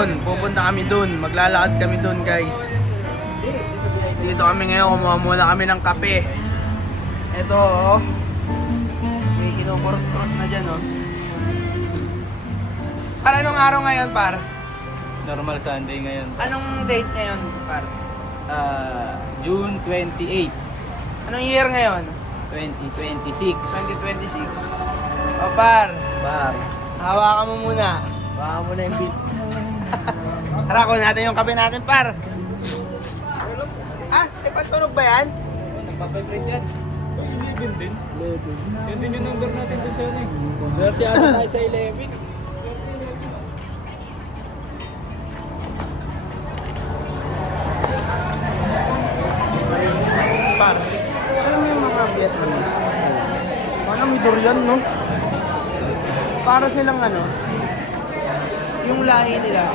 Pupunta kami dun. Maglalakad kami dun, guys. Dito kami ngayon. Kumuha muna kami ng kape. Ito, oh. May kinukurot-kurot na dyan, oh. Par, anong araw ngayon, par? Normal Sunday ngayon. Anong date ngayon, par? June 28, Anong year ngayon? 2026. 2026. O, par. Bar. Hawakan mo muna. Baka mo na yung beat. Tara, kunin natin yung kape natin, par. Ah, patunog ba yan? Nagpapagrade yan. Uy, 11 din. 11. Yan din yung number natin dun sa ano eh. Swerte ata tayo sa 11. Par, alam mo yung mga Vietnamese? Parang may durian, no? Para silang ano, yung lahi nila,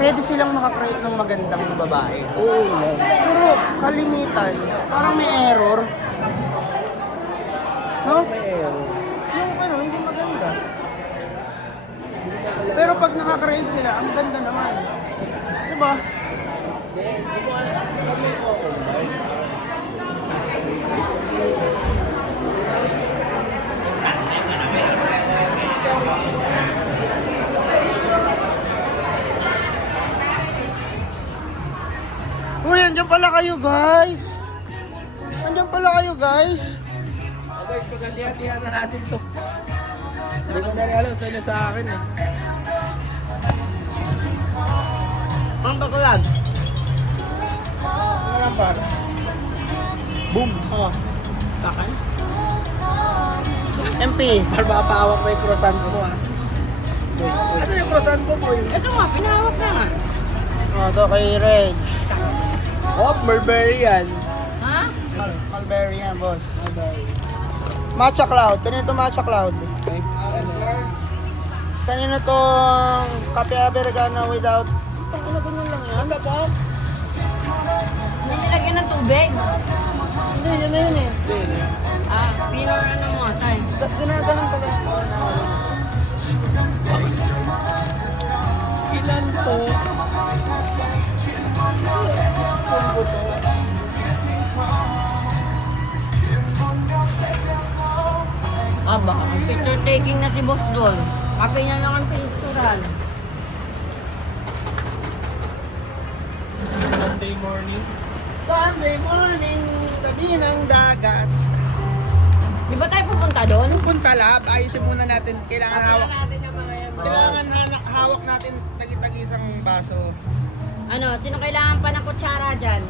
pwede silang makakreate ng magandang babae. Oo. Pero kalimitan, parang may error. No? Yung ano, hindi maganda. Pero pag nakakreate sila, ang ganda naman. Diba? Hindi mo alam sa may combine. Uy, andyan pala kayo, guys. Andyan pala kayo, guys. Guys, pagkandihan-dihan na natin to. Hindi ko na rin alam sa'yo sa akin eh. Ang bakulan. Ano lang, par? Boom. Oh. Sakan? MP. Para mapahawak mo yung croissant mo ah. Ano yung croissant mo boy? Ito nga, pinahawak na nga. Oh, to kay Reg. Oh, Mulberry yan. Ha? Mulberry yan, boss. Mulberry. Matcha Cloud. Kanino to Matcha Cloud? Okay. Kanino tong kape americano without... Ano ganyan lang yan? Ano po? Hindi nilagyan ng tubig. Hindi, yun na yun eh. Ah, pinor ano mo, tay. Ginaganon pala. Ilan po? Combo to. Aba, picture taking na si boss doon. Kape niya lang ang picturean. Sunday morning. Sunday morning, tabi ng dagat. Di ba tayo pupunta doon? Punta lab, ayusin muna natin. Kailangan hawak. natin yung mga yan. Kailangan hawak natin tagi-tagisang baso. Ano, sino kailangan pa ng kutsara dyan?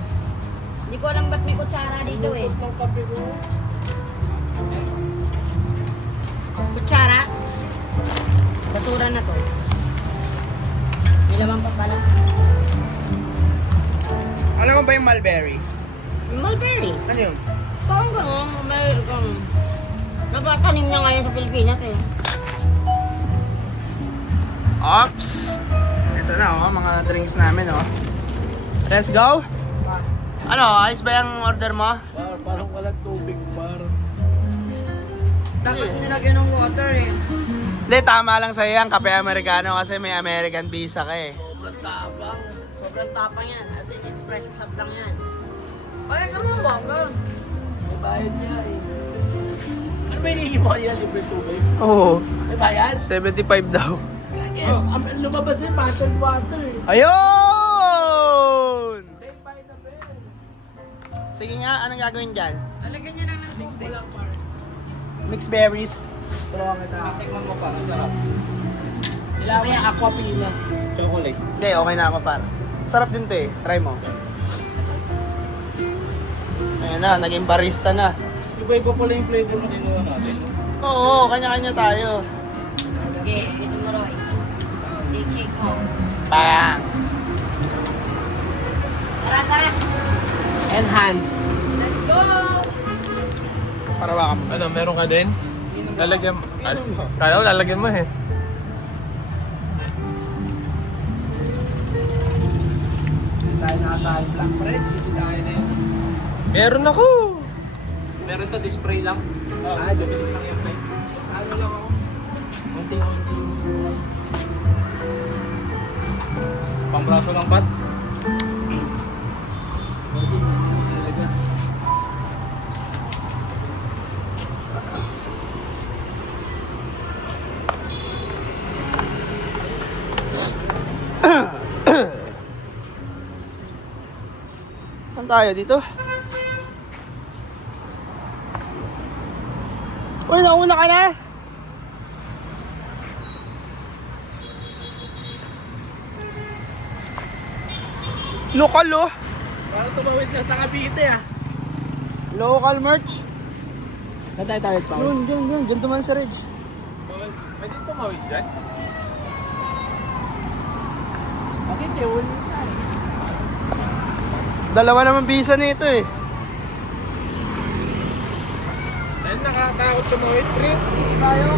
Hindi ko alam ba't may kutsara dito eh. Ng kape ko. Kutsara? Basura na to. May laman pa pala. Alam mo ba yung mulberry? Mulberry. Ano yun? Parang gano'n, may napatanim na ngayon sa Pilipinas eh. Ops! Ito na oh, mga drinks namin oh. Let's go! Ano, ayos ba yung order mo? Parang walang tubig, par. Dapat nilagyan ng water eh. Hindi, tama lang sa'yo yan, kape americano kasi may American visa ka eh. Sobrang tabang. Sobrang tapang yan. As in, espresso shop lang yan. Ay, ka mo, bangga. May bayad niya eh. Ano ba hinihingi mo kanina? Libre tubig? Oo, May bayad? 75 daw. Lumabas yung bottled water eh. Ayun! Save by the bell. Sige nga, anong gagawin dyan? Alagyan niya lang ng 6 Wala par. Mixed berries. Tulungan kita. Tikman mo pa, masarap. Kailangan mo yung aquafina. Chocolate. Hindi, okay na ako par. Sarap din to eh, try mo. Ayan na, naging barista na. Iba-iba pala yung flavor na kinuha natin. Oo, kanya-kanya tayo. Sige, ito mo Roy. Shake mo. Bang! Tara, tara. Enhanced. Let's go! Para baka mo. Ano, meron ka din? Lalagyan mo. Kala ko lalagyan mo eh. Hindi tayo nakasahin black bread. Hindi tayo na yun. Meron ako! Meron to display lang. Just lang yan. Salo lang ako. Unti-unti. braso lang, Pat. Pwede mo talaga. Saan tayo dito? Uy, nauna ka na! Local oh! Parang tumawid ka sa Cavite ah. Local merch. Saan tayo pa? Yun, yun. Diyan duman sa Reg. Pwede tumawid dyan? Bakit yun? Dalawa naman visa nito eh. Dahil nakatakot tumawid, pre. Tayo.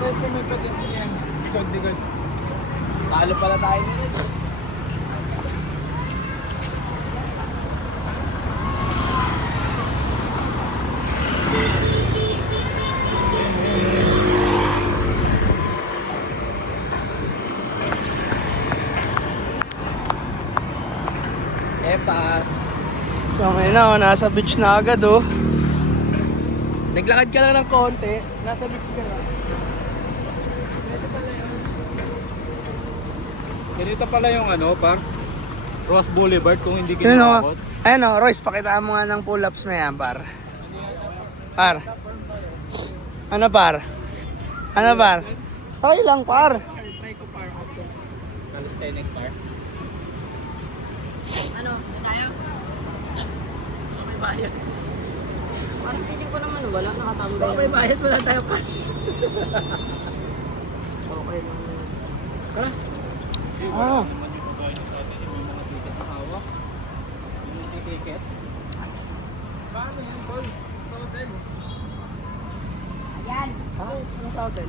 Kasi may patindihan. Digod. Talo pala tayo nito. Pass. Kamay na, nasa beach na agad oh. Naglakad ka lang ng konti, nasa beach ka na. Ganito pala yung ano, par? Ross Boulevard kung hindi Yun oh. kinakot. Ayun oh, Royce, pakitaan mo nga ng pull-ups mo yan, par. Par. Ano par? Ano par? Try lang par. Try ko par after. Calisthenic, par. Ano? Tayo? May bayad. Parang feeling ko naman wala nakatambay. Baka may bayad, wala tayo cash. Okay lang. Ha? Ah. Paano yan, Paul? Sa hotel? Ayan. Ha? Ano sa hotel?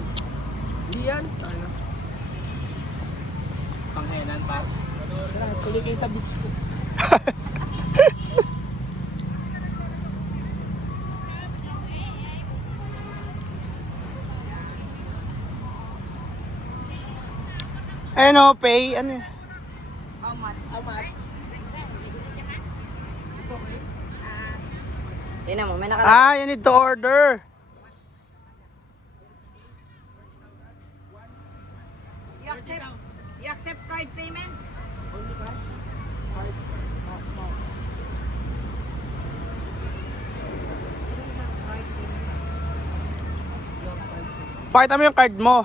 Hindi yan. Ano? Panghenan, par. Tara, tuloy kayo sa beach ko. Ayun oh, pay. Ano? Amat. Tingnan mo, may Ah, you need to order. You accept card payment? Only cash? Card? No. Pakita mo yung card mo.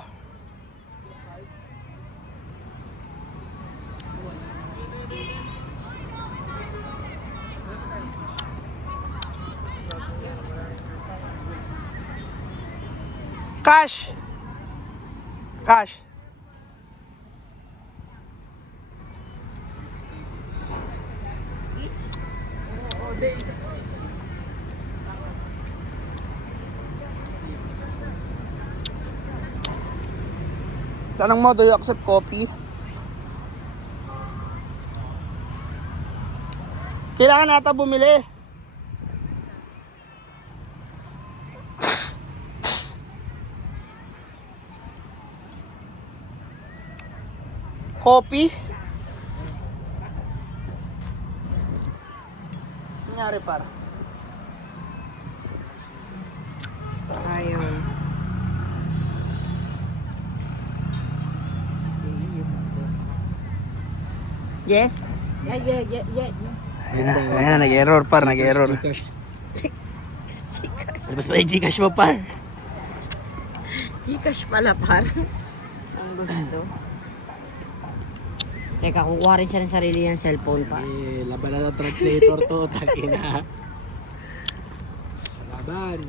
Cash. Cash. Hindi, isa. Tanong mo, do you accept coffee? Kailangan nata bumili. Coffee? Nangyari para? Ayun. Yes? Yeah. Ayan na, nag-error par, nag-error. Labas pa yung Gcash mo, par. Gcash pala, par. Ang gusto. Teka, kukuha rin siya ng sarili niyang cellphone pa. Laban na ng translator to, tangina. Laban.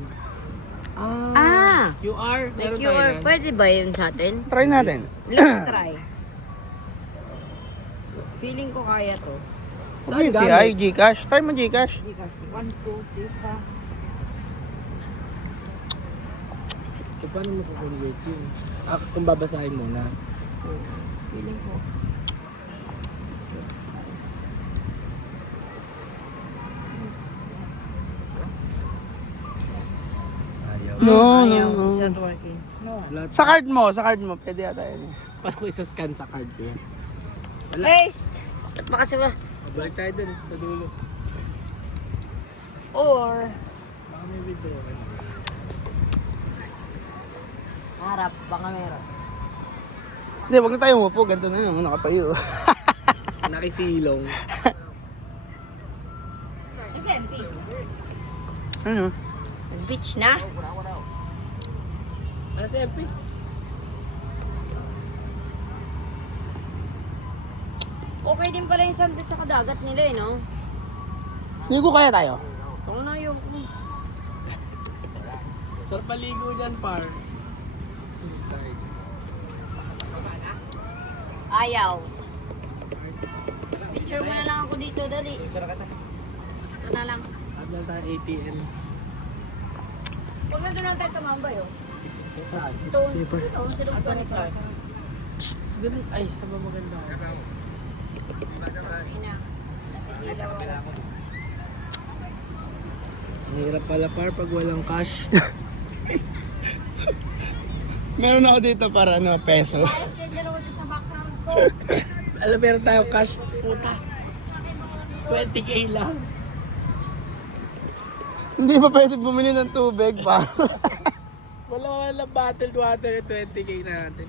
QR, May meron tayo QR. yan. Pwede ba yun sa atin? Try natin. Let's try. Feeling ko kaya to. Saan UPI, gamit? Gcash. Try mo Gcash. Gcash. 1, 2, 3, 4. So, paano mo kukulit yun? Kung babasahin mo na. Feeling ko. No. It's not working. Lahat. Sa card mo, pwede yata yun. Paano ko isa-scan sa card ko yan? Paste! Baka kasi ba? Balik tayo dun sa dulo. Or, Baka may withdraw. Harap, baka meron. hindi, wag na tayo umupo. Ganito na yun, nakatayo. Nakisilong. Kasi MP. Ano? Nag-beach na. Ano si MP? Okay din pala yung sandit sa dagat nila eh, no? Ligo kaya tayo? Ito na yung... Sarap paligo dyan, par. Susunod tayo. Ayaw. Picture mo na lang ako dito, dali. Ito na lang. Adal tayo ATM. Huwag na doon ang tayo tumambay, oh. Saan? Stone. Oh, silog pa ni Clark. Dun, ay, saan ba maganda? Ina. Nasisilaw ako. Ang hirap pala, par, pag walang cash. Meron ako dito para ano, peso. Ayos din dalawa dito sa background ko. Alam, meron tayo cash. Puta. 20k lang. Hindi pa pwede bumili ng tubig pa. Wala bottled water, 20k na natin.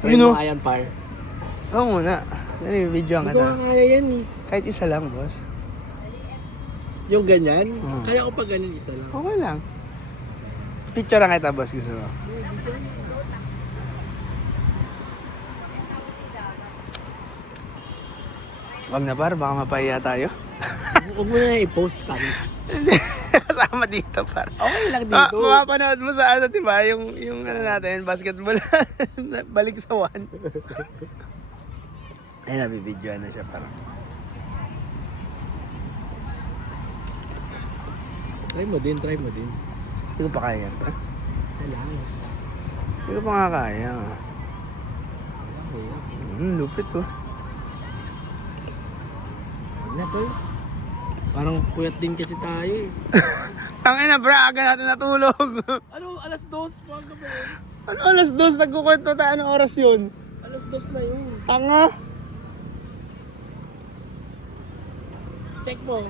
Try Yun, mo oh. kaya yan, par. Oo muna. Dali, video ang Hindi ko kita. nga kaya yan eh. Kahit isa lang, boss. Yung ganyan? Oo. Kaya ko pa ganyan isa lang. Okay lang. Picture lang kita, boss. Gusto mo. Wag na par, baka mapahiya tayo. Huwag mo na i-post ka. Kasama dito par. Okay lang dito. Mapapanood mo sa ano, diba? Yung ano natin, basketball. Balik sa one. Ay, nabibidyoan na siya parang. Try mo din, try mo din. Hindi ko pa kaya yan, par. Isa lang. Hindi ko pa nga kaya. Okay. Lupit oh. Huwag na to. Parang puyat din kasi tayo eh. Tangina bra, aga natin natulog. Ano, alas 2 mga gabi. Ano alas 2, nagkukwento tayo, anong oras yun? Alas 2 na yun. Tanga. Check mo.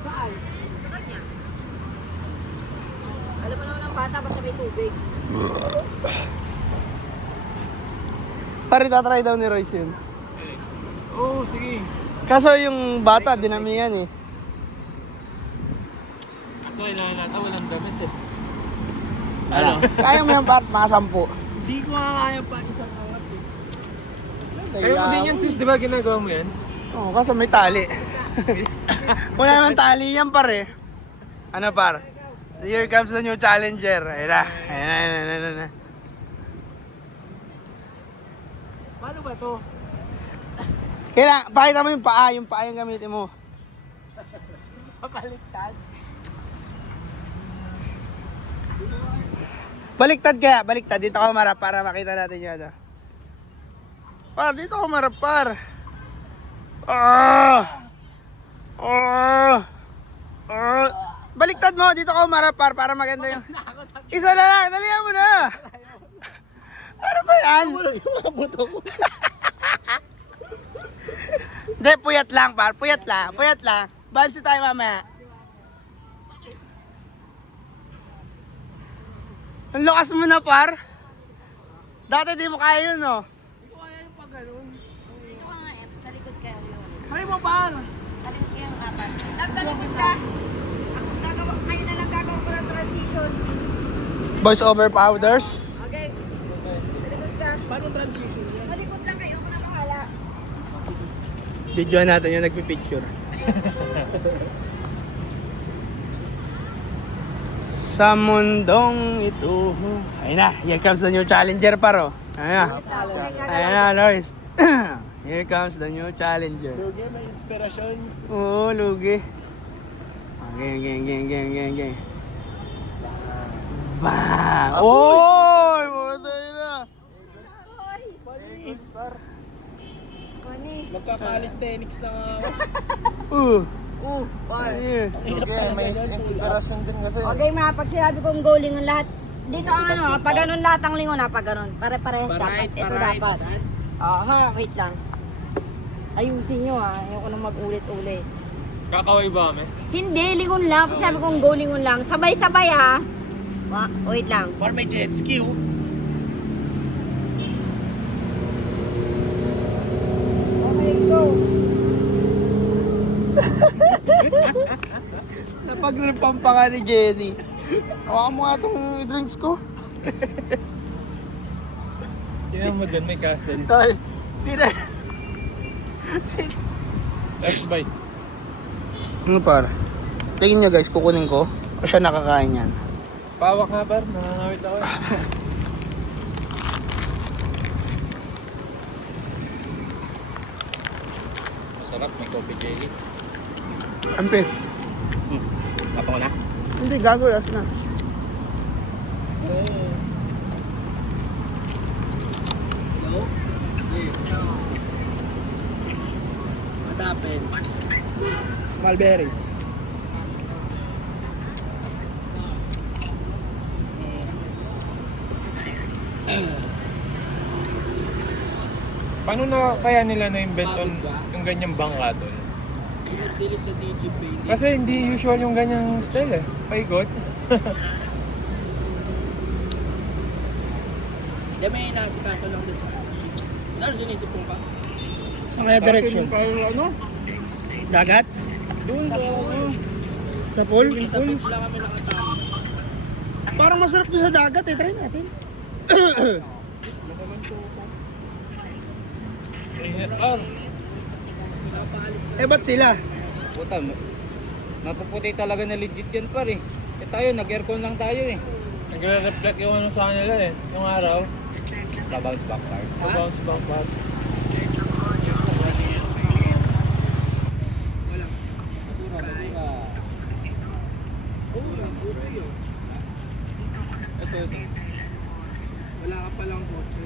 Saan? Sa kanya. Alam mo naman ang bata basta may tubig. Pare, tatry daw ni Royce yun. Oo, sige. Kaso yung bata, dinamihan eh. So, ilalala, walang damit eh. Ano? Kaya mo yung part, mga 10. Hindi ko nga kaya pa isang angat eh. Kaya mo din yan sis, di ba ginagawa mo yan? Oo, kaso may tali. Wala naman tali yan pare. Ano par? Here comes the new challenger. Ayun na. Ayun na. Paano ba to? Kailangan, pakita mo yung paa yung gamitin mo. Papaliktad? Baliktad. Dito ako marap para makita natin yun. Ano. Par, dito ako marap par. Baliktad mo, dito ako marap par para maganda yung... Isa na lang, dalihan mo na. Ano ba yan? Wala yung mga buto mo. Hindi, puyat lang par, puyat lang. Bansi tayo mamaya. Ang lakas mo na par. Dati di mo kaya yun, no? Hindi ko kaya yung pag ganun. Dito ka nga, F. Sa likod kayo yun. Try mo pa. Sa likod kayo yung apat. Nagtalikod ka. Kayo na lang gagawa ko ng transition. Voice over powders. Okay. Sa likod ka. Paano transition yan? Sa likod lang kayo. Ako na nakala. Video natin yung nagpipicture. Sa mundong ito. Ayun na, here comes the new challenger paro. Ayun na, Loris. Here comes the new challenger. Lugi, may inspirasyon. Oo, lugi. Game. Bang! Oh! Panis. Panis. Magka-calisthenics na nga ako. Par. Okay, may inspiration din kasi. Okay, mga pag sinabi kong go lingon lahat, dito ang ano, pag ganun lahat ang lingon, pag ganun. Pare-parehas dapat. Ito dapat. Ha, wait lang. Ayusin nyo ha, ayoko nang mag-ulit-ulit. Kakaway ba kami? Hindi, lingon lang. Pag sinabi kong go lingon lang, sabay-sabay ha. Wait lang. Or may jet ski, oh. Okay, go. Napag-repam pa nga ni Jenny. Hawakan mo nga itong drinks ko. Tingnan mo doon, may castle. Tol, sila. Left by. Ano par? Tingin nyo guys, kukunin ko. O siya nakakain yan. Pawak nga par, nangangawit ako. Masarap, may coffee jelly. Ampe. Tapang ko na. Hindi, gago. Last na. What happened? Mulberries. Paano na kaya nila na-invent yung ganyang bangka doon? Delete sa DGP. Kasi hindi usual yung ganyang style eh. Paikot. Hindi, may nasikaso lang doon sa ano sinisip kong pa? Sa kaya direction? Ano? Dagat? Doon Sa pool? Sa beach lang kami nakatama. Parang masarap doon sa dagat eh. Try natin. Eh, ba't sila? Puta, mapuputi talaga na legit yan par eh. Eh tayo, nag-aircon lang tayo eh. Nagre-reflect yung ano sa kanila eh. Yung araw. Babounce back par. Bounce back back. Wala ka palang kotse.